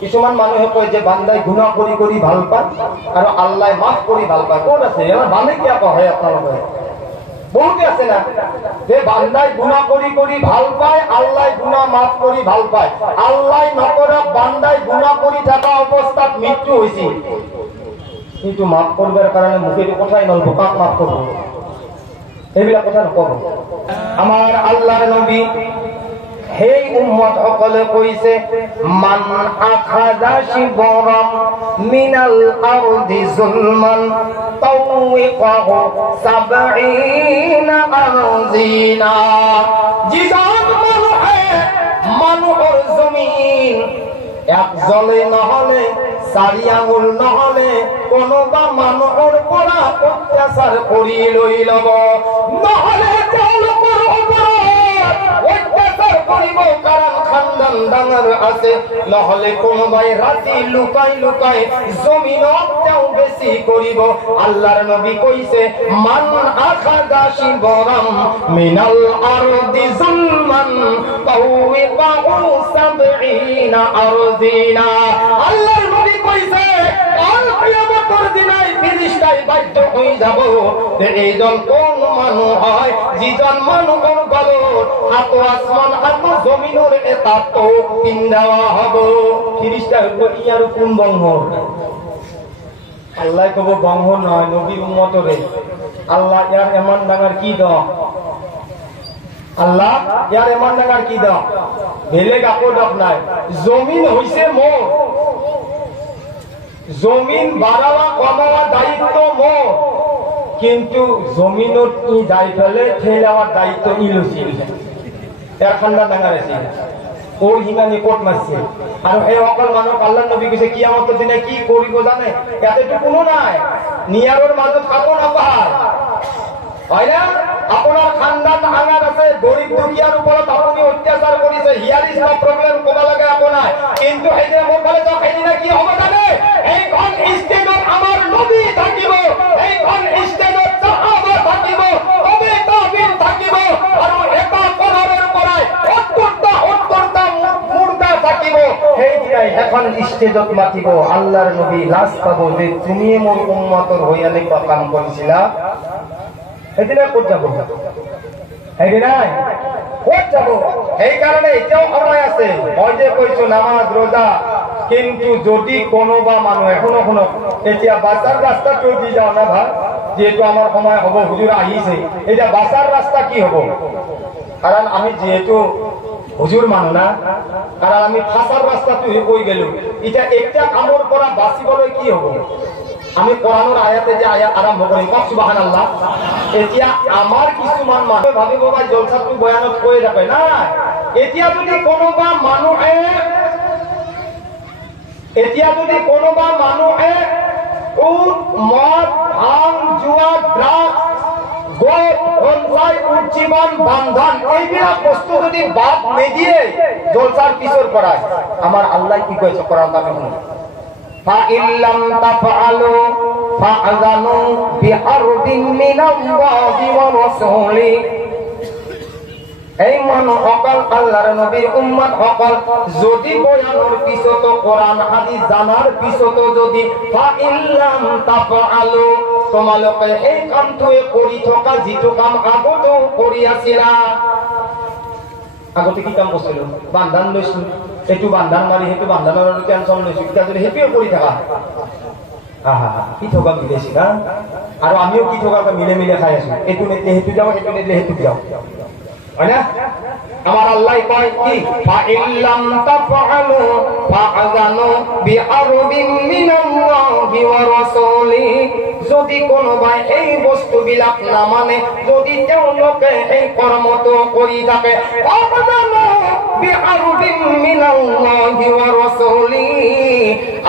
কিছুমান মানুহে কয় যে বান্দাই গুনাহ কৰি কৰি ভাল পায় আৰু আল্লাহ মাফ কৰি ভাল পায়। ক'ত আছে মানে কিয় কয় আপোনালোকে? বহুতে আছে না যে বান্দাই গুনাহ কৰি কৰি ভাল পায়, আল্লাহ গুনাহ মাফ কৰি ভাল পায়। আল্লাহ নকৰা বান্দাই গুনাহ কৰি থকা অৱস্থাত মৃত্যু হৈছিল, কিন্তু মাফ কৰিবৰ কাৰণে মুখেদি কথাই নলব, কাক মাফ কৰিব? এইবিলাক কথা নকব। আমাৰ আল্লাহৰ নবী সেই উম্মত সকলে কৈছে, মান আখাযা শিবরাম মিনাল আরদি যুলমান তাওইকাহু ৭০ আরযিনা। যিজন মানুহে মানুহৰ জমিন এক জলে নহলে, ৪ আঙুল নহলে কোনোবা মানুহৰ পৰা অত্যাচাৰ কৰি লৈ লব, নহলে তেওঁলোকৰ ওপৰত অত্যাচাৰ কৰিব কাৰণ খানদান ডাঙৰ আছে, নহলে কোনোবাই ৰাতি লুকাই লুকাই জমিনত তেওঁ বেছি কৰিব। আল্লাহৰ নবী কৈছে, মান আখাযা শিবরাম মিনাল আরদি যুলমান তাওইকাহু ৭০ আরযিনা। আল্লাহর নবী কইছে, কাল কিয়ামতের দিনাই ফেরেশতাই বাধ্য হয়ে যাব যে এইজন কোন মানুহ হয়, যিজন মানুহৰ গলত হাত আসমান হাত জমিনের এটা তোক পিন দেওয়া হব। ফেরেশতা হইব ইয়ার কোন বংশ? আল্লাহ কব বংশ নয়, নবীর উম্মতরে। আল্লাহ ইয়ার এমন ডাঙার কি দ? আল্লাহ ইয়ার এমন ডাঙার কি দ? বেলেগ আকো দক নাই। জমিন হইছে মোর, জমিন বাড়াওয়া কমাওয়া দায়িত্ব মোর, কিন্তু জমিনত ই যাই ফেলে ঠেলাওয়ার দায়িত্ব ই লইছিল। এর খান্ডা ডাঙার আছে ও হিমানি কোট মারছে। আর এই অকল মানুষ আল্লাহর নবী কইছে কিয়ামতের দিনে কি করিব জানে? এতে তো কোনো নাই, নিয়ারোর মাঝে থাকো না পাহাড় হয় না। আপনার খানদান আঙার আছে, গরিব দুঃখিয়ার উপর আপনি অত্যাচার করেছে, হিয়ার ইজ নো প্রবলেম কোবা লাগে আপনার, কিন্তু এই যে মোর বলে যাও এই না কি হবে জানে? এই কোন স্টেজত আমার নবী থাকিব, এই কোন স্টেজত সাহাবা থাকিব, তবে তাবিন থাকিব, আর এটা কোরআনের পড়ায় ৭০টা মুর্দা থাকিব। এই যে এখন স্টেজত মাতিব আল্লাহর নবী লাশ পাবো যে তুমি মোর উম্মতর হইয়া নেবা কাম করেছিলা। এদিনে কোট যাব, এদিনাই কোট যাব। এই কারণে এটাও সময় আছে, মই যে কইছো নামাজ রোজা, কিন্তু যদি কোনোবা মানুহ এখনো কোনো এতিয়া বাঁচার রাস্তা চলি যাও না ভাই, যেহেতু আমার সময় হব, হুজুর আহিছে, এটা বাঁচার রাস্তা কি হব? কারণ আমি যেহেতু হুজুর মানু না, কারণ আমি ফাঁসার রাস্তা তুই কই গেল, এটা একটা কামর করা বাঁচিবলৈ কি হব? আমি কোরআনের আয়াতে যে আয়াত আরম্ভ করি সুবহানাল্লাহ, এতিয়া আমার কিছুমান মানুহ ভাবিব ভাই জলসাটো বয়ানত কৈ থাকে না। এতিয়া যদি কোনোবা মানুহে মদ ভাং জুয়া ড্রাগস গোট হন্সাই উজ্জীবন বান্ধন এইবিলাক বস্তু যদি বাদ নিদিয়ে জলসার পিছর করায়, আমার আল্লাহ কি কইছে কোরআন আমি শুনি, فَإِن لَّمْ تَفْعَلُوا فَأْذَنُوا بِحَرْبٍ مِّنَ اللَّهِ وَرَسُولِهِ। এই মানুহ অকল আল্লাহর নবীর উম্মত অকল যদি বয়ানোর পিছত কোরআন হাদিস জানার পিছত যদি فَإِن لَّمْ تَفْعَلُوا তোমালোকে এই কামটোৱে কৰি থকা যিটো কাম আগতো কৰি আছিলা, আগতে কি কাম কৰিছিলো? বান্ধান লৈছো, এইটো বান্ধান মাৰি সেইটো বান্ধানৰ টেনচন লৈছো, এতিয়া যদি সেইটোৱে কৰি থাকা, আহা কি থকা মিলাইছি না। আৰু আমিও কি থকা মিলে মিলে খাই আছো, এইটো নিদিলে সেইটো যাও, সেইটো নিদিলে সেইটো যাও, হয় না? আমার আল্লাহ কয় কি, فَإِن لَّمْ تَفْعَلُوا فَأْذَنُوا بِحَرْبٍ مِّنَ اللَّهِ وَرَسُولِهِ। যদি কোনোবাই এই বস্তুবিলাক না মানে, যদি তেওঁলোকে এই কৰ্মটো কৰি থাকে, فَأْذَنُوا بِحَرْبٍ مِّنَ اللَّهِ وَرَسُولِهِ।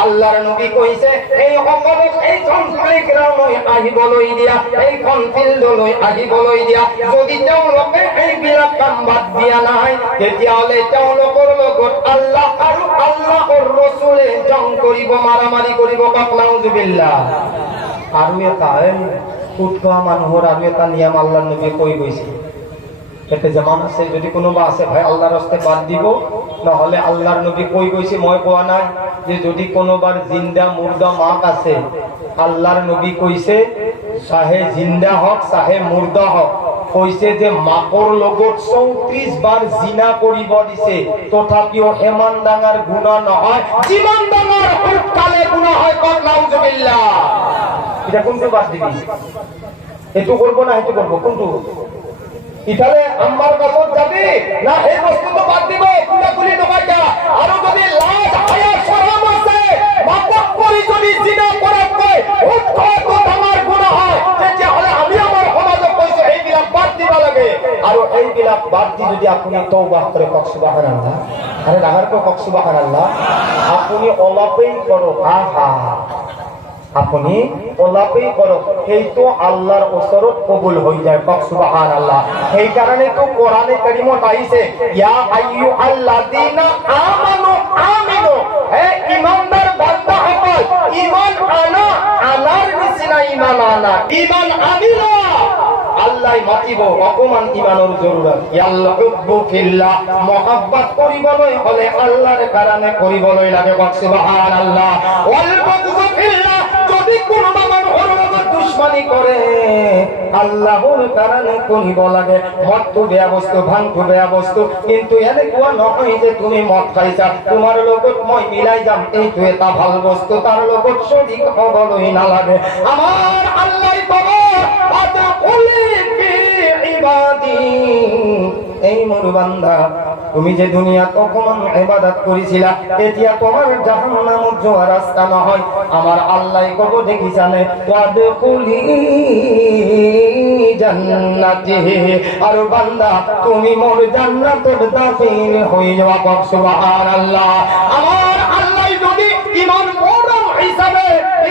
আল্লাহর নবী কইছে এই সকলক এই কনফ্লিক্টলৈ আহিবলৈ দিয়া, এই কনফিল্ডলৈ আহিবলৈ দিয়া। যদি তেওঁলোকে এইবিলাক কাম বাদ দিয়া নাই, তেতিয়াহ'লে তেওঁলোকৰ লগত আল্লাহ আৰু আল্লাহৰ ৰসুলে জং কৰিব, মাৰামাৰি কৰিব। নাউজুবিল্লাহ। আৰু এটা সুদ খোৱা মানুহৰ আৰু এটা নিয়ম আল্লাহৰ নবী কৈ গৈছে, এতে যেমন আছে যদি কোনোবা আছে ভাই আল্লাহর রাস্তে বাদ দিব, নহলে আল্লাহর নবী কই কইছে মই কোয়া নাই যে যদি কোনোবার জিন্দা মুর্দা মাক আছে, আল্লাহর নবী কইছে চাহে জিন্দা হক চাহে মুর্দা হক, কইছে যে মাকৰ লগত 34 বার জিনা কৰিব দিছে, তথাপিও হেমান ডাঙৰ গুনাহ নহয় যিমান ডাঙৰ হুকালে গুনাহ হয়। কল নাউজুবিল্লাহ। এটা কোনটো বাদ দিবি? এটো করব না এটো করব, কোনটো? ইফালে আমার কাছে যাবি না এই বস্তুটো বাদ দিব, কুলাকুলি নবাইটা। আর যদি লাজ হায়া শরম আছে, মাপক করি যদি জিনা করাত কয় উৎকট ডাঙৰ গুনাহ হয়, তেতিয়াহলে আমি আমার সমাজক কইছো এইবিলাক বাদ দিব লাগে। আর এইবিলাক বাদ দি যদি আপনি তওবা করে কক সুবহানাল্লাহ, আরে ডাঙৰকৈ কক সুবহানাল্লাহ, আপনি অলপেই করো আহা, আপনি ওলাপেই করো, সেইটো আল্লাহর ওচৰত কবুল হয়ে যায়। কক সুবহানাল্লাহ। সেই কারণে তো কোরআনে কারীমত আইছে ইয়া আইয়ুহাল্লাযীনা আমানু আমিনু, হে ঈমানদার বান্দা সকল ঈমান আনা, আনার নিচিনা ঈমান আনা, ঈমান আনিলা আল্লাহ মাতিব। অকমান ঈমানৰ জৰুৰত ইয়াল্লাহু ফিল্লাহ, মহব্বত কৰিবলৈ হলে আল্লাহর কারণে কৰিবলৈ লাগে। কক সুবহানাল্লাহ। ওয়াল বুগযু ফিল্লাহ, যদি কোনোবা মানুহৰ লগত দুশ্মনী কৰে আল্লাহর কারণে কৰিব লাগে। মদটো বেয়া বস্তু, ভাংটো বেয়া বস্তু, কিন্তু এনেকুৱা নহয় যে তুমি মদ খাইছা তোমাৰ লগত মই মিলাই যাম, এইটো এটা ভাল বস্তু, তাৰ লগত শৰীক হবলৈ নালাগে। আমাৰ আল্লাহ কব আদখুলি ফি ইবাদি, এই মোর বান্দা তুমি যে দুনিয়াত অকমান ইবাদত করিছিলা, এতিয়া তোমার জাহান্নামত যাওয়ার রাস্তা নহয়। আমার আল্লাহ কব দেখিছানে ওয়াদখুলি জান্নাতি, আর বান্দা তুমি মোর জান্নাতের দাখিল হয়ে যাওয়া। কক সুবহানাল্লাহ। আমার আল্লাহ যদি ঈমান মুরাম হিসাবে,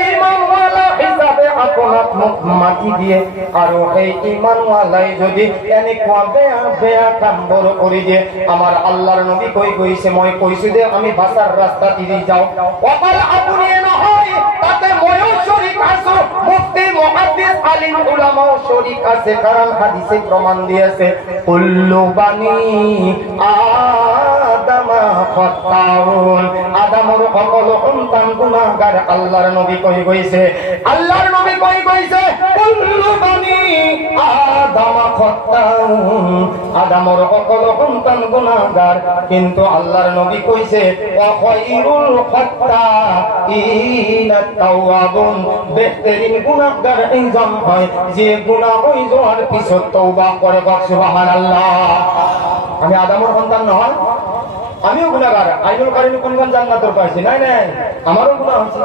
ঈমানওয়ালা হিসাবে আপনাক মাটি দিয়ে, আর এই ঈমানওয়ালাই যদি এনেকুৱা বেয়া বেয়া কামবোৰ কৰি দিয়ে, আমার আল্লাহর নবী কই কইছে মই কইছো যে আমি বাঁচার রাস্তা দিয়ে যাও, অকল আপনি নহয় তাতে ময়ও শরীক আছো, মুফতি মুহাদ্দিস আলিম উলামাও শরীক আছে। কারণ হাদিসে প্রমাণ দিয়েছে কুল্লু বানি আদামা খাতাউন, আদমের সকল সন্তান গুনাহগার। আল্লাহর নবী কই কইছে, আল্লাহর নবী কই কইছে কুল্লু বানি আদামা খাতাউন, আদমের সকল সন্তান গুনাহগার। কিন্তু আল্লাহর নবী কইছে ওয়া খায়রুল খাত্তাইনা তাওয়াবুন, বেহতরিন গুনাহগার এইজন হয় যে গুনাহ হই যাওয়ার পিছত তওবা করে। কক সুবহানাল্লাহ। আমি আদমের সন্তান নহয়, আমিও গুনাহগার। আইনুল কারীম কোনখান জান্নাতের পাইছি? নাই নাই, আমারও গুনাহ হইছে,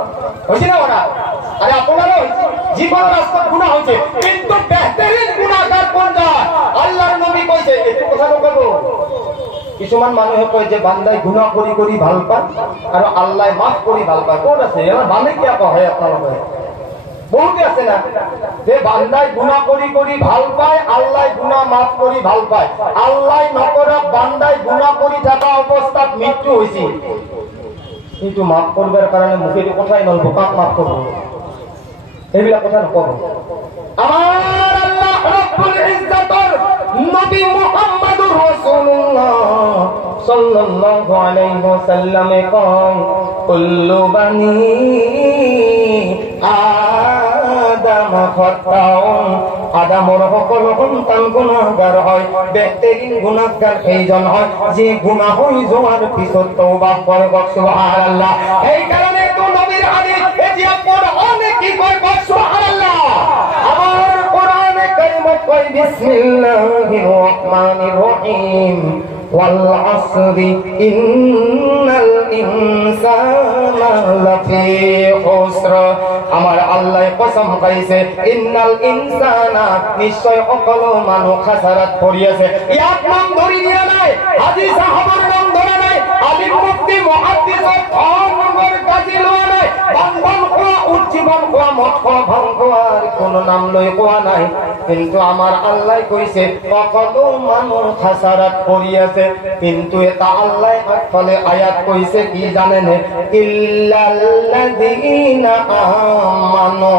হইছে না ওরা? আরে আপনারও হইছে, জীবন রাস্তায় গুনাহ হইছে, কিন্তু বেহতরিন গুনাহগার কোনটা? আল্লাহর নবী কইছে। একটু কথা বলব, কিছুমান মানুহে কয় যে বান্দাই গুনাহ কৰি কৰি ভাল পায় আৰু আল্লাহ মাফ কৰি ভাল পায়। কোন আছে এরা? মানে কি কয় আপনারা? বহুত আছে না যে বান্দাই গুনাহ কৰি কৰি ভাল পায়, আল্লাহ গুনাহ মাফ কৰি ভাল পায়। আল্লাহ নকৰা বান্দাই গুনাহ কৰি থাকা অৱস্থাত মৃত্যু হৈছে, কিন্তু মাফ করবার কারণে মুখের কথাই নলব, কাক মাফ করব? এইবিলাক কথা নকব। আমার আল্লাহ রব্বুল ইজ্জতের নবী মুহাম্মদুর রাসূলুল্লাহ সাল্লাল্লাহু আলাইহি ওয়াসাল্লাম কয় কুল্লু বানি আদম খাতাউন, আদমের সকল সন্তান গুনাহগার হয়। বেহতরিন গুনাহগার সেইজন হয় যে গুনাহ হই যাওয়ার পিছত তওবা করে। কক সুবহানাল্লাহ। এই কারণে তো নবীর হাদিস এতিয়া কোরআনে কি কয়? কক সুবহানাল্লাহ। আমার কোরআনে কারিমত কয় বিসমিল্লাহির রহমানির রহিম ওয়াল আসরি ইন্নাল ইনসানা লাফি খুসর। আমার আল্লাহ কসম খাইছে ইন্নাল ইনসানা, নিশ্চয় সকল মানুষ খাসারাত পড়ি আছে। ইয়াত নাম ধরি দিয়া নাই, হাজি সাহাবার নাম ধরে নাই, আলিম মুফতি মুহাদ্দিসের নম্বর কাজী লওয়া নাই, বান্ধন খোয়া উজ্জীবন খোয়া মদ খোয়া ভাং খোয়ার কোন নাম লই খোয়া নাই। কিন্তু আমার আল্লাহ কইছে সকল মানুষ খাসারাত পড়ি আছে। কিন্তু এটা আল্লাহ আগফালে আয়াত কইছে কি জানেন? ইল্লাল্লাযীনা আমানু